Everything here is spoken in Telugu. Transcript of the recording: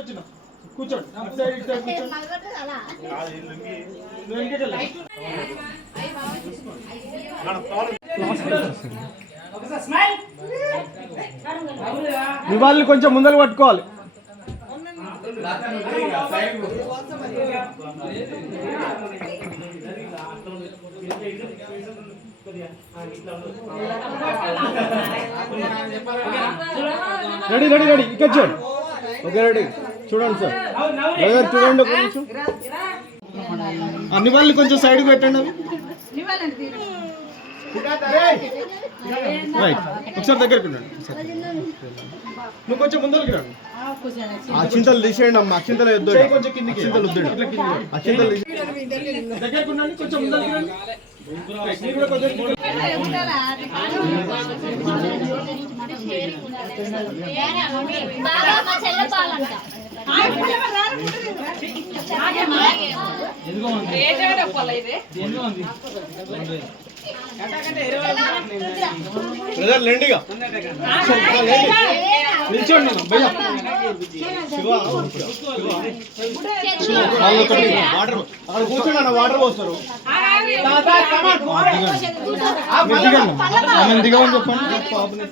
కూర్చోండి. కూర్చోండి. మీ వాళ్ళని కొంచెం ముందర పట్టుకోవాలి. రెడీ రెడీ రెడీ ఇక్కడ చూడండి ఓకే రెడీ చూడండి సార్. బ్రదర్ చూడండి ఒక నిమిషం. అన్ని వాళ్ళని కొంచెం సైడ్కి పెట్టండి అవి. రైట్ ఒకసారి దగ్గరికి ఉండండి. ఒకసారి. నువ్వు కొంచెం ముందరికి రండి అక్షింతలు తీసేయండి అమ్మ అక్షింతలు వద్దు కొంచెం కిందికి. అక్షింతలు వద్దు అక్షింతలు. దగ్గరికి ఉండండి కొంచెం ముందరికి రండి. రైట్, మీరు కూడా కొంచెం ముందరికి- బాగా మా చెల్లె పాలంట బ్రదర్ లేండిగా నిల్చోండి వాటర్ అక్కడ కూర్చోండి వాటర్ పోస్తారు. దిగండి. చెప్పండి.